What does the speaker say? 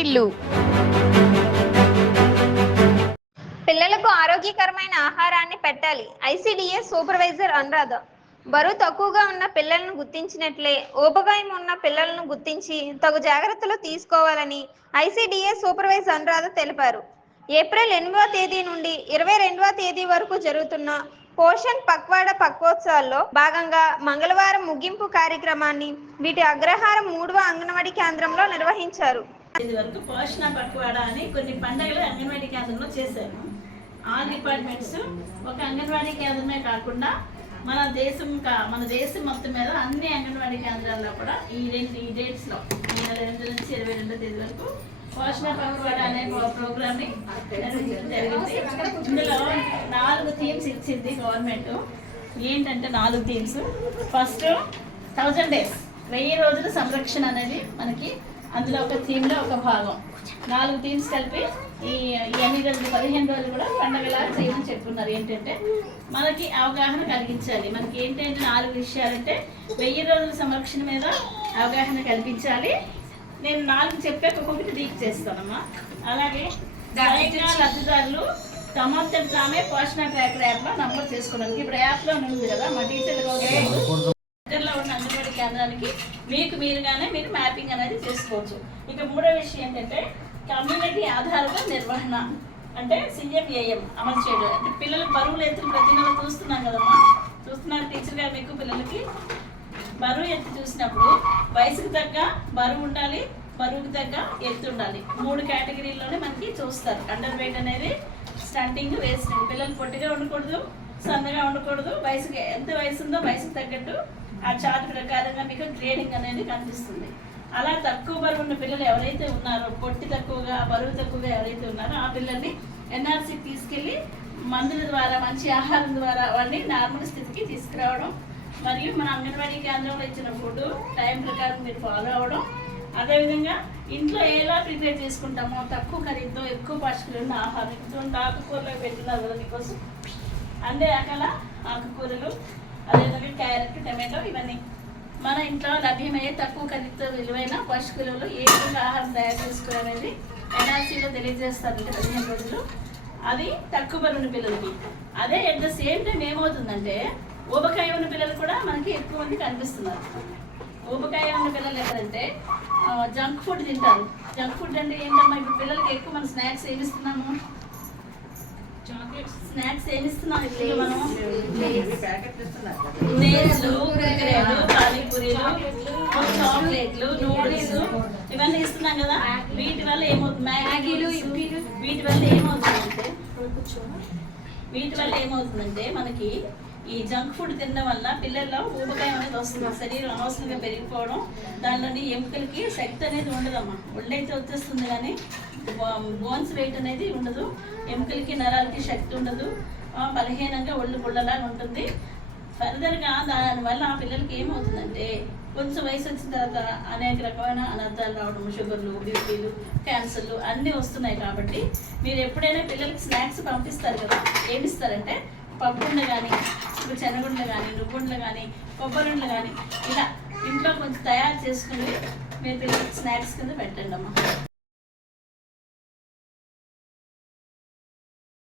వారిల్లు పిల్లలకు ఆరోగ్యకరమైన ఆహారాన్ని పెట్టాలి. ICDS supervisor Anuradha. బరువు తక్కువగా ఉన్న పిల్లలను గుర్తించినట్లే ఊబగాయం ఉన్న పిల్లలను గుర్తించి తగు జాగ్రత్తలు తీసుకోవాలని ఐసిడిఎస్ సూపర్వైజర్ అనురాధ తెలిపారు. ఏప్రిల్ ఎనిమిదవ తేదీ నుండి ఇరవై రెండవ తేదీ వరకు జరుగుతున్న పోషణ్ పక్వాడ పక్వోత్సవాల్లో భాగంగా మంగళవారం ముగింపు కార్యక్రమాన్ని వీటి అగ్రహారం మూడవ అంగన్వాడీ కేంద్రంలో నిర్వహించారు. ఇది వరకు పోషణ పక్వాడ అని కొన్ని పండుగలు అంగన్వాడీ కేంద్రంలో చేశాను. ఆల్ డిపార్ట్మెంట్స్ ఒక అంగన్వాడీ కేంద్రమే కాకుండా మన దేశం కా- మన దేశం మొత్తం మీద అన్ని అంగన్వాడీ కేంద్రాల్లో కూడా ఈ రెండు ఈ డేట్స్లో నెల రెండు నుంచి ఇరవై రెండో తేదీ వరకు పోషణ పక్వాడ అనే ప్రోగ్రామ్ని జరిగింది. ఇందులో నాలుగు థీమ్స్ ఇచ్చింది గవర్నమెంట్. ఏంటంటే నాలుగు థీమ్స్? ఫస్ట్ థౌజండ్ డేస్ వెయ్యి రోజుల సంరక్షణ అనేది మనకి అందులో ఒక థీమ్లో ఒక భాగం. నాలుగు థీమ్స్ కలిపి ఈ ఎన్ని రోజులు పదిహేను రోజులు కూడా పండగలా చేయమని చెప్తున్నారు. ఏంటంటే మనకి అవగాహన కలిగించాలి. మనకి ఏంటంటే నాలుగు విషయాలంటే వెయ్యి రోజుల సంరక్షణ మీద అవగాహన కల్పించాలి. నేను నాలుగు చెప్పాక ఒక్కొక్కటి రీక్ చేస్తానమ్మా. అలాగే స్వయంగా లబ్ధిదారులు తమంతట తామే పోషణ ట్రాకర్ యాప్లో నమోదు చేసుకోవడానికి. ఇప్పుడు యాప్లో ఉంది కదా మా టీచర్లు కేంద్రానికి మీకు మీరుగానే మీరు మ్యాపింగ్ అనేది చేసుకోవచ్చు. ఇక మూడో విషయం ఏంటంటే కమ్యూనిటీ ఆధారిత నిర్వహణ. అంటే సిఎంఏఎం అమలు చేయడం. అంటే పిల్లలు బరువులు ఎత్తులు ప్రతి నెల చూస్తున్నాం కదమ్మా. చూస్తున్నారు టీచర్ గారు మీకు పిల్లలకి. బరువు ఎత్తు చూసినప్పుడు వయసుకు తగ్గ బరువు ఉండాలి బరువుకు తగ్గ ఎత్తు ఉండాలి. మూడు కేటగిరీల్లోనే మనకి చూస్తారు. అండర్ వెయిట్ అనేది స్టంటింగ్ వేస్ట్. పిల్లలు పొట్టిగా ఉండకూడదు సన్నగా ఉండకూడదు. వయసుకి ఎంత వయసు ఉందో వయసుకు తగ్గట్టు ఆ చార్ట్ ప్రకారంగా మీకు గ్రేడింగ్ అనేది కనిపిస్తుంది. అలా తక్కువ బరువు ఉన్న పిల్లలు ఎవరైతే ఉన్నారో పొట్టి తక్కువగా బరువు తక్కువగా ఎవరైతే ఉన్నారో ఆ పిల్లల్ని ఎన్ఆర్సీకి తీసుకెళ్ళి మందుల ద్వారా మంచి ఆహారం ద్వారా వాళ్ళని నార్మల్ స్థితికి తీసుకురావడం మరియు మన అంగన్వాడీ కేంద్రంలో ఇచ్చిన ఫుడ్ టైం ప్రకారం మీరు ఫాలో అవ్వడం. అదేవిధంగా ఇంట్లో ఎలా ప్రిపేర్ చేసుకుంటామో తక్కువ ఖరీదుతో ఎక్కువ పోషకాలు ఉన్న ఆహారం ఇటువంటి ఆకుకూరలు పెట్టిన కోసం మీకోసం అన్ని రకాల ఆకుకూరలు అదేవిధంగా క్యారెట్ టమాటో ఇవన్నీ. మన ఇంట్లో లభ్యమయ్యే తక్కువ ఖరీదుతో విలువైన పోషకాలు ఏ విధంగా ఆహారం తయారు చేసుకోవాలనేది ఎన్ఆర్సీలో తెలియజేస్తారంటే పదిహేను రోజులు. అది తక్కువ ఉన్న పిల్లలకి. అదే ఎట్ ద సేమ్ టైం ఏమవుతుందంటే ఊబకాయ ఉన్న పిల్లలు కూడా మనకి ఎక్కువ మంది కనిపిస్తున్నారు. ఊబకాయ ఉన్న పిల్లలు ఎక్కడంటే జంక్ ఫుడ్ తింటారు. జంక్ ఫుడ్ అంటే ఏంటమ్మా? ఇప్పుడు పిల్లలకి ఎక్కువ మనం స్నాక్స్ ఏమిస్తున్నాము స్నాక్స్ ఏమి ఇస్తున్నాం ఇప్పుడు మనం లేస్లు కుర్కురేలు పానీపూరీలు చాక్లెట్లు నూడిల్స్ ఇవన్నీ ఇస్తున్నాం కదా? వీటి వల్ల ఏమవుతుంది? మ్యాగీలు వీటి వల్ల ఏమవుతుందంటే వీటి వల్ల ఏమవుతుందంటే మనకి ఈ జంక్ ఫుడ్ తినడం వల్ల పిల్లల్లో ఊబకాయం అనేది వస్తుంది. శరీరం అనవసరంగా పెరిగిపోవడం దానిలోని ఎముకలకి శక్తి అనేది ఉండదమ్మా. ఒళ్ళైతే వచ్చేస్తుంది కానీ బోన్స్ వెయిట్ అనేది ఉండదు. ఎముకలకి నరాలకి శక్తి ఉండదు. బలహీనంగా ఒళ్ళు గుళ్ళలాగా ఉంటుంది. ఫర్దర్గా దానివల్ల ఆ పిల్లలకి ఏమవుతుందంటే కొంచెం వయసు వచ్చిన తర్వాత అనేక రకమైన అనర్థాలు రావడం షుగర్లు బీపీలు క్యాన్సర్లు అన్నీ వస్తున్నాయి కాబట్టి మీరు ఎప్పుడైనా పిల్లలకి స్నాక్స్ పంపిస్తారు కదా ఏమిస్తారంటే ఇస్తారంటే పప్పుండ కానీ ఇప్పుడు శనగుండలు కానీ నువ్వుండలు కానీ కొబ్బరిండలు కానీ ఇలా ఇంట్లో కొంచెం తయారు చేసుకుని మీరు పిల్లలకి స్నాక్స్ కింద పెట్టండి అమ్మ